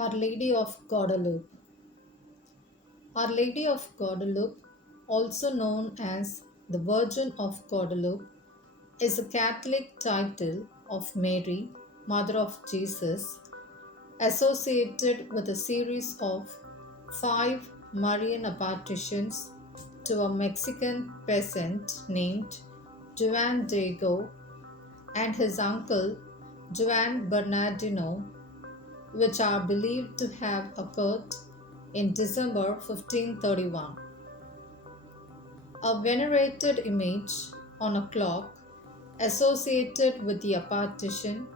Our Lady of Guadalupe. Our Lady of Guadalupe, also known as the Virgin of Guadalupe, is a Catholic title of Mary, Mother of Jesus, associated with a series of five Marian apparitions to a Mexican peasant named Juan Diego and his uncle Juan Bernardino, which are believed to have occurred in December 1531. A venerated image on a clock associated with the apparition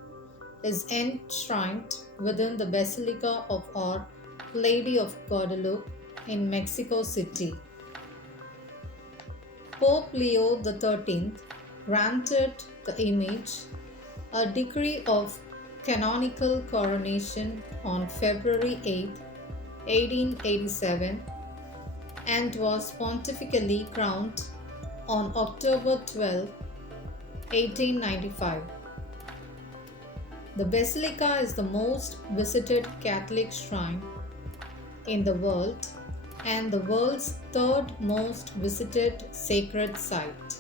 is enshrined within the Basilica of Our Lady of Guadalupe in Mexico City. Pope Leo XIII granted the image a decree of canonical coronation on February 8, 1887, and was pontifically crowned on October 12, 1895. The Basilica is the most visited Catholic shrine in the world and the world's third most visited sacred site.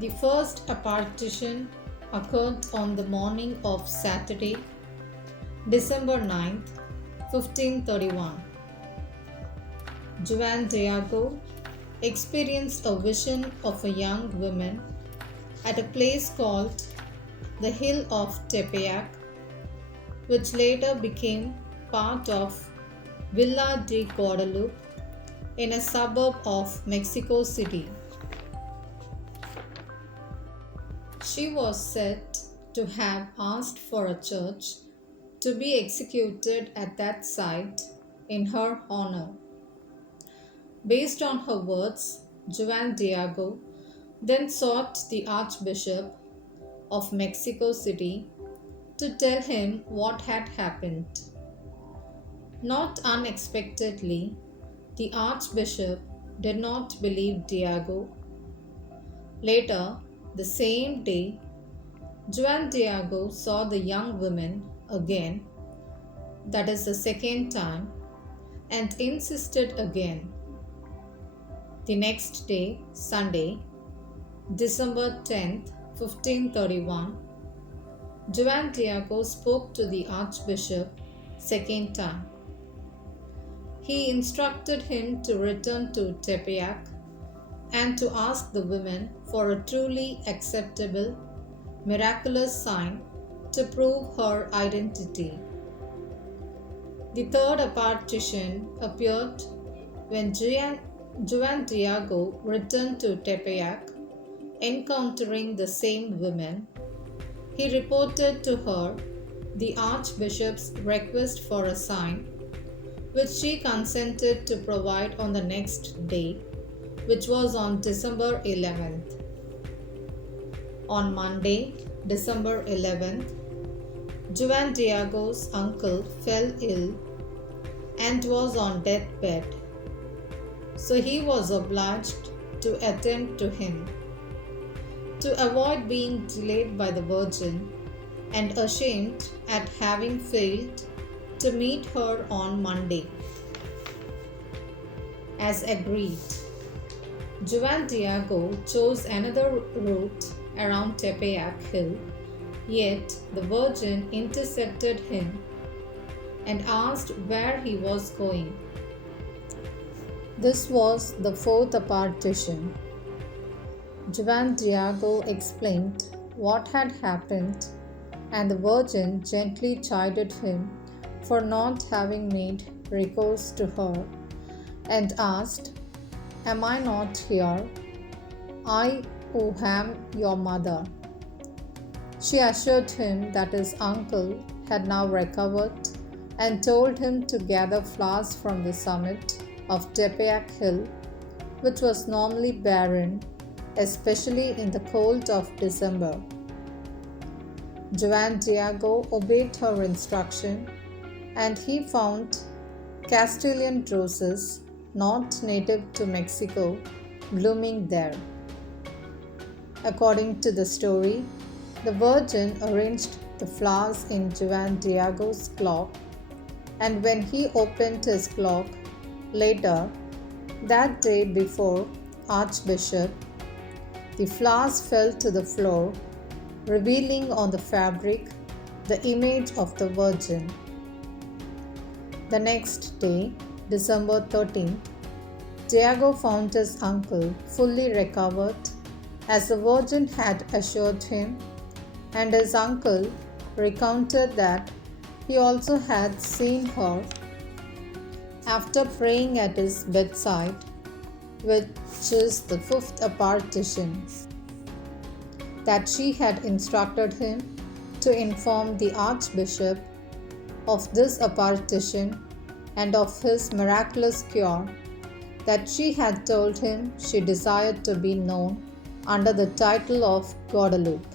The first apparition occurred on the morning of Saturday, December 9th, 1531. Juan Diego experienced a vision of a young woman at a place called the Hill of Tepeyac, which later became part of Villa de Guadalupe in a suburb of Mexico City. She was said to have asked for a church to be executed at that site in her honor. Based on her words, Juan Diego then sought the Archbishop of Mexico City to tell him what had happened. Not unexpectedly, the Archbishop did not believe Diego. Later, the same day, Juan Diego saw the young woman again, that is the second time, and insisted again. The next day, Sunday, December 10th, 1531, Juan Diego spoke to the Archbishop second time. He instructed him to return to Tepeyac and to ask the woman for a truly acceptable, miraculous sign to prove her identity. The third apparition appeared when Juan Diego returned to Tepeyac, encountering the same woman. He reported to her the Archbishop's request for a sign, which she consented to provide on the next day, which was on December 11th. On Monday, December 11th, Juan Diego's uncle fell ill and was on deathbed, so he was obliged to attend to him. To avoid being delayed by the Virgin and ashamed at having failed to meet her on Monday, as agreed, Juan Diego chose another route around Tepeyac Hill, yet the Virgin intercepted him and asked where he was going. This was the fourth apparition. Juan Diego explained what had happened, and the Virgin gently chided him for not having made recourse to her and asked, "Am I not here? I who am your mother." She assured him that his uncle had now recovered and told him to gather flowers from the summit of Tepeyac Hill, which was normally barren, especially in the cold of December. Juan Diego obeyed her instruction, and he found Castilian roses, not native to Mexico, blooming there. According to the story, the Virgin arranged the flowers in Juan Diego's clock, and when he opened his clock later that day before Archbishop, the flowers fell to the floor, revealing on the fabric the image of the Virgin. The next day, December 13th, Diego found his uncle fully recovered, as the Virgin had assured him, and his uncle recounted that he also had seen her after praying at his bedside, which is the fifth apparition, that she had instructed him to inform the Archbishop of this apparition and of his miraculous cure, that she had told him she desired to be known under the title of Guadalupe.